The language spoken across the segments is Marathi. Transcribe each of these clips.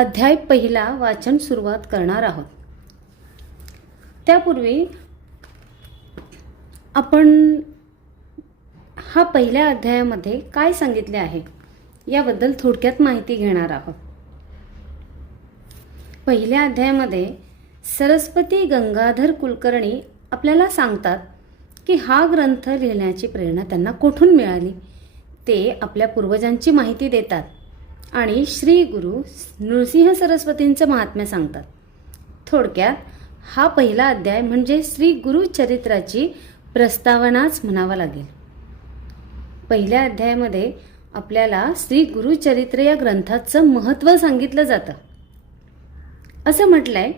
अध्याय पहिला वाचन सुरुवात करणार आहोत. त्यापूर्वी आपण हा पहिल्या अध्यायामध्ये काय सांगितले आहे याबद्दल थोडक्यात माहिती घेणार आहोत. पहिल्या अध्यायामध्ये सरस्वती गंगाधर कुलकर्णी आपल्याला सांगतात की हा ग्रंथ लिहिण्याची प्रेरणा त्यांना कुठून मिळाली? ते आपल्या पूर्वजांची माहिती देतात. आणि श्री गुरु नृसिंह सरस्वतींचं महात्म्य सांगतात. थोडक्यात हा पहिला अध्याय म्हणजे श्री गुरु चरित्राची प्रस्तावनाच म्हणावा लागेल. पहिल्या अध्यायामध्ये आपल्याला श्री गुरुचरित्र या ग्रंथाचं महत्त्व सांगितलं जातं. असं म्हटलंय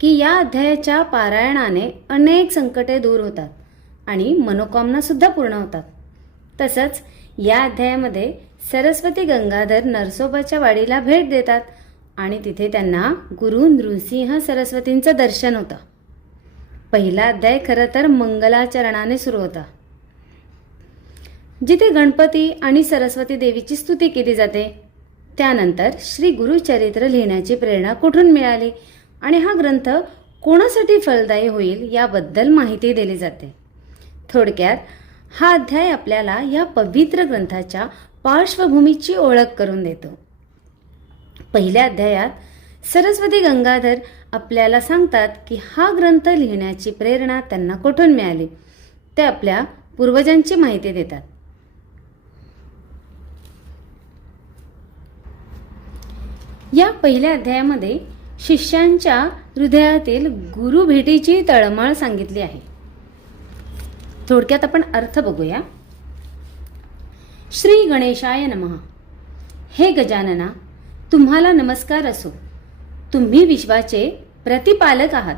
की या अध्यायाच्या पारायणाने अनेक संकटे दूर होतात आणि मनोकामनासुद्धा पूर्ण होतात. तसंच या अध्यायामध्ये सरस्वती गंगाधर नरसोबाच्या वाडीला भेट देतात आणि तिथे त्यांना गुरु नृसिंह सरस्वतींचं दर्शन होतं. पहिला अध्याय खरं तर मंगलाचरणाने सुरू होता. जिथे गणपती आणि सरस्वती देवीची स्तुती केली जाते त्यानंतर श्री गुरुचरित्र लिहिण्याची प्रेरणा कुठून मिळाली आणि हा ग्रंथ कोणासाठी फलदायी होईल याबद्दल माहिती दिली जाते. थोडक्यात हा अध्याय आपल्याला या पवित्र ग्रंथाच्या पार्श्वभूमीची ओळख करून देतो. पहिल्या अध्यायात सरस्वती गंगाधर आपल्याला सांगतात की हा ग्रंथ लिहिण्याची प्रेरणा त्यांना कुठून मिळाली? ते आपल्या पूर्वजांची माहिती देतात. या पहिल्या अध्यायामध्ये शिष्यांच्या हृदयातील गुरु भेटीची तळमळ सांगितली आहे. थोडक्यात आपण अर्थ बघूया. श्री गणेशाय नमः. हे गजानना तुम्हाला नमस्कार असो. तुम्ही विश्वाचे प्रतिपालक आहात.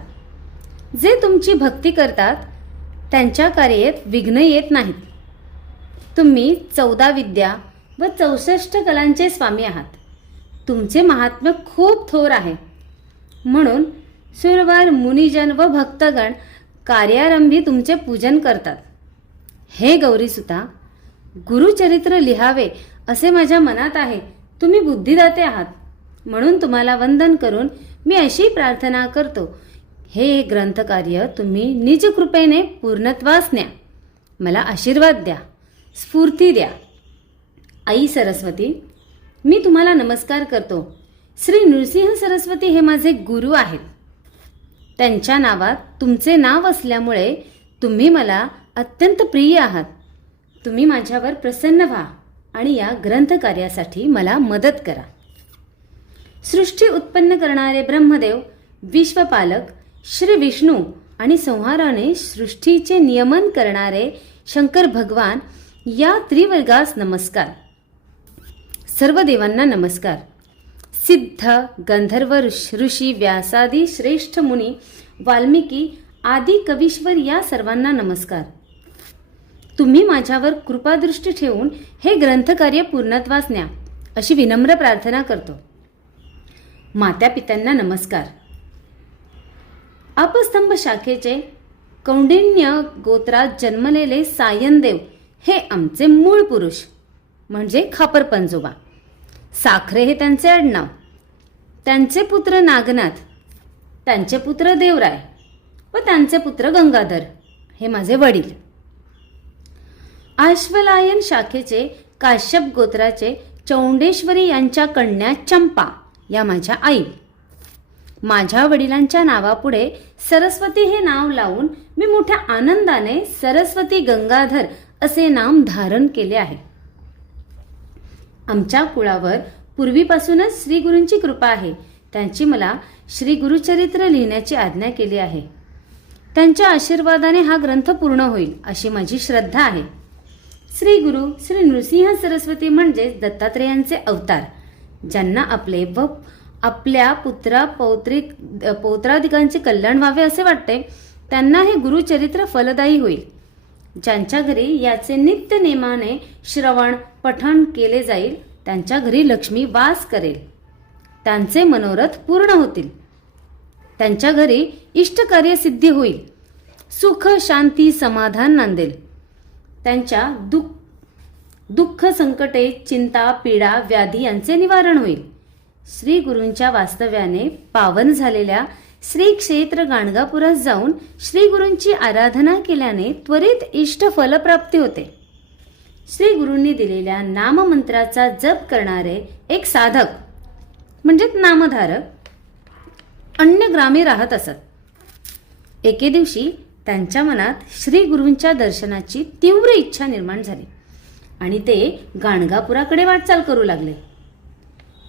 जे तुमची भक्ती करतात त्यांच्या कार्यात विघ्न येत नाहीत. तुम्ही चौदा विद्या व चौसष्ट कलांचे स्वामी आहात. तुमचे महात्म्य खूप थोर आहे. म्हणून सुरवार मुनिजन व भक्तगण कार्यारंभी तुमचे पूजन करतात. हे गौरीसुता गुरुचरित्र लिहावे असे माझ्या मनात आहे. तुम्ही बुद्धिदाते आहात. म्हणून तुम्हाला वंदन करून मी अशी प्रार्थना करतो. हे ग्रंथकार्य तुम्ही निजकृपेने पूर्णत्वास न्या. मला आशीर्वाद द्या. स्फूर्ती द्या. आई सरस्वती मी तुम्हाला नमस्कार करतो. श्री नृसिंह सरस्वती हे माझे गुरु आहेत. त्यांच्या नावात तुमचे नाव असल्यामुळे तुम्ही मला अत्यंत प्रिय आहात. तुम्ही माझ्यावर प्रसन्न व्हा आणि या ग्रंथकार्यासाठी मला मदत करा. सृष्टी उत्पन्न करणारे ब्रह्मदेव विश्वपालक श्री विष्णू आणि संहाराने सृष्टीचे नियमन करणारे शंकर भगवान या त्रिवर्गास नमस्कार. सर्व देवांना नमस्कार. सिद्ध गंधर्व ऋष- ऋषी व्यासादी श्रेष्ठ मुनी वाल्मिकी आदी कवीश्वर या सर्वांना नमस्कार. तुम्ही माझ्यावर कृपादृष्टी ठेवून हे ग्रंथकार्य पूर्णत्वास न्या अशी विनम्र प्रार्थना करतो. मात्या पित्यांना नमस्कार. अपस्तंभ शाखेचे कौंडिण्य गोत्रात जन्मलेले सायनदेव हे आमचे मूळ पुरुष म्हणजे खापर पंजोबा. साखरे हे त्यांचे आडनाव. त्यांचे पुत्र नागनाथ त्यांचे पुत्र देवराय व त्यांचे पुत्र गंगाधर हे माझे वडील. आश्वलायन शाखेचे काश्यप गोत्राचे चौंडेश्वरी यांच्या कन्या चंपा या माझ्या आई. माझ्या वडिलांच्या नावापुढे सरस्वती हे नाव लावून मी मोठ्या आनंदाने सरस्वती गंगाधर असे नाम धारण केले आहे. आमच्या कुळावर पूर्वीपासूनच श्री गुरूंची कृपा आहे. त्यांची मला श्री गुरुचरित्र लिहिण्याची आज्ञा केली आहे. त्यांच्या आशीर्वादाने हा ग्रंथ पूर्ण होईल अशी माझी श्रद्धा आहे. श्री गुरु श्री नृसिंह सरस्वती म्हणजेच दत्तात्रेयांचे अवतार ज्यांना आपले व आपल्या पुत्रा पौत्रिक पौत्राधिकांचे कल्याण व्हावे असे वाटते त्यांना हे गुरुचरित्र फलदायी होईल. ज्यांच्या घरी याचे नित्य नेमाने श्रवण पठण केले जाईल त्यांच्या घरी लक्ष्मी वास करेल. त्यांचे मनोरथ पूर्ण होतील. त्यांच्या घरी इष्टकार्य सिद्धी होईल. सुख शांती समाधान नांदेल. त्यांच्या दुःख दुःख संकटे चिंता पीडा व्याधी यांचे निवारण होईल. श्री गुरूंच्या वास्तव्याने पावन झालेल्या श्री क्षेत्र गाणगापुरात जाऊन श्री गुरूंची आराधना केल्याने त्वरित इष्ट फलप्राप्ती होते. श्री गुरूंनी दिलेल्या नाममंत्राचा जप करणारे एक साधक म्हणजेच नामधारक अन्य ग्रामी राहत असत. एके दिवशी त्यांच्या मनात श्री गुरूंच्या दर्शनाची तीव्र इच्छा निर्माण झाली आणि ते गाणगापुराकडे वाटचाल करू लागले.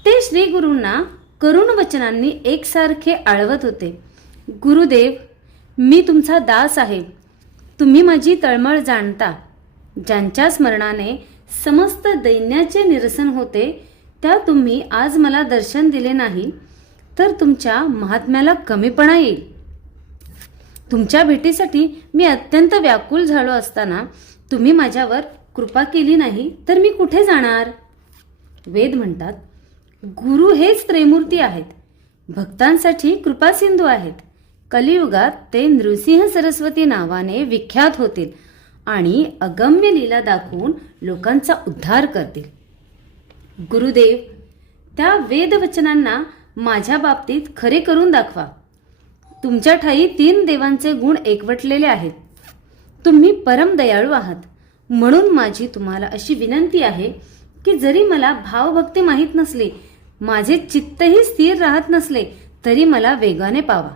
ते श्री गुरूंना करुण वचनांनी एकसारखे आळवत होते. गुरुदेव मी तुमचा दास आहे. तुम्ही माझी तळमळ जाणता. ज्यांच्या स्मरणाने समस्त दैन्याचे निरसन होते त्या तुम्ही आज मला दर्शन दिले नाही तर तुमच्या महात्म्याला कमीपणा येईल. तुमच्या भेटीसाठी मी अत्यंत व्याकुल झालो असताना तुम्ही माझ्यावर कृपा केली नाही तर मी कुठे जाणार? वेद म्हणतात गुरु हेच त्रेमूर्ती आहेत. भक्तांसाठी कृपासिंधू आहेत. कलियुगात ते नृसिंह सरस्वती नावाने विख्यात होतील आणि अगम्य लीला दाखवून लोकांचा उद्धार करतील. गुरुदेव त्या वेदवचनांना माझ्या बाबतीत खरे करून दाखवा. तुमच्या ठाई तीन देवांचे गुण एकवटलेले आहेत. तुम्ही परम दयाळू आहात. म्हणून माझी तुम्हाला अशी विनंती आहे की जरी मला भावभक्ती माहीत नसली माझे चित्तही स्थिर राहत नसले तरी मला वेगाने पावा.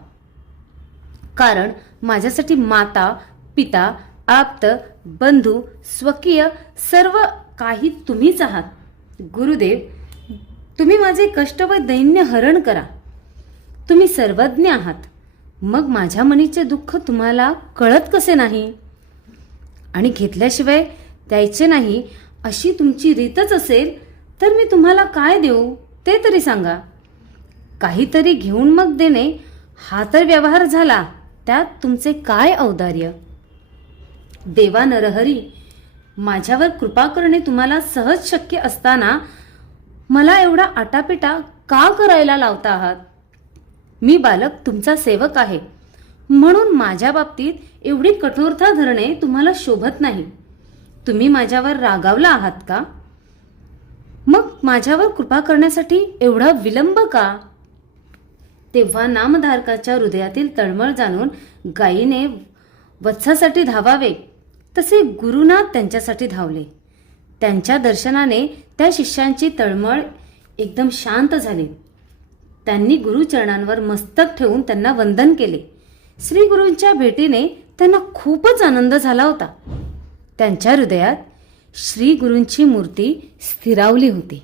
कारण माझ्यासाठी माता पिता आप्त बंधू स्वकीय सर्व काही तुम्हीच आहात. गुरुदेव तुम्ही माझे कष्ट व दैन्य हरण करा. तुम्ही सर्वज्ञ आहात. मग माझ्या मनीचे दुःख तुम्हाला कळत कसे नाही? आणि घेतल्याशिवाय द्यायचे नाही अशी तुमची रीतच असेल तर मी तुम्हाला काय देऊ? ते तरी सांगा. काहीतरी घेऊन मग देणे हा तर व्यवहार झाला. त्यात तुमचे काय औदार्य? देवा नरहरी माझ्यावर कृपा करणे तुम्हाला सहज शक्य असताना मला एवढा आटापिटा का करायला लावता आहात? मी बालक तुमचा सेवक आहे. म्हणून माझ्या बाबतीत एवढी कठोरता धरणे तुम्हाला शोभत नाही. तुम्ही माझ्यावर रागावला आहात का? माझ्यावर कृपा करण्यासाठी एवढा विलंब का? तेव्हा नामधारकाच्या हृदयातील तळमळ जाणून गायीने वत्सासाठी धावावे. तसे गुरुनाथ त्यांच्यासाठी धावले. त्यांच्या दर्शनाने त्या शिष्यांची तळमळ एकदम शांत झाली. त्यांनी गुरुचरणांवर मस्तक ठेवून त्यांना वंदन केले. श्री गुरूंच्या भेटीने त्यांना खूपच आनंद झाला होता. त्यांच्या हृदयात श्री गुरूंची मूर्ती स्थिरावली होती.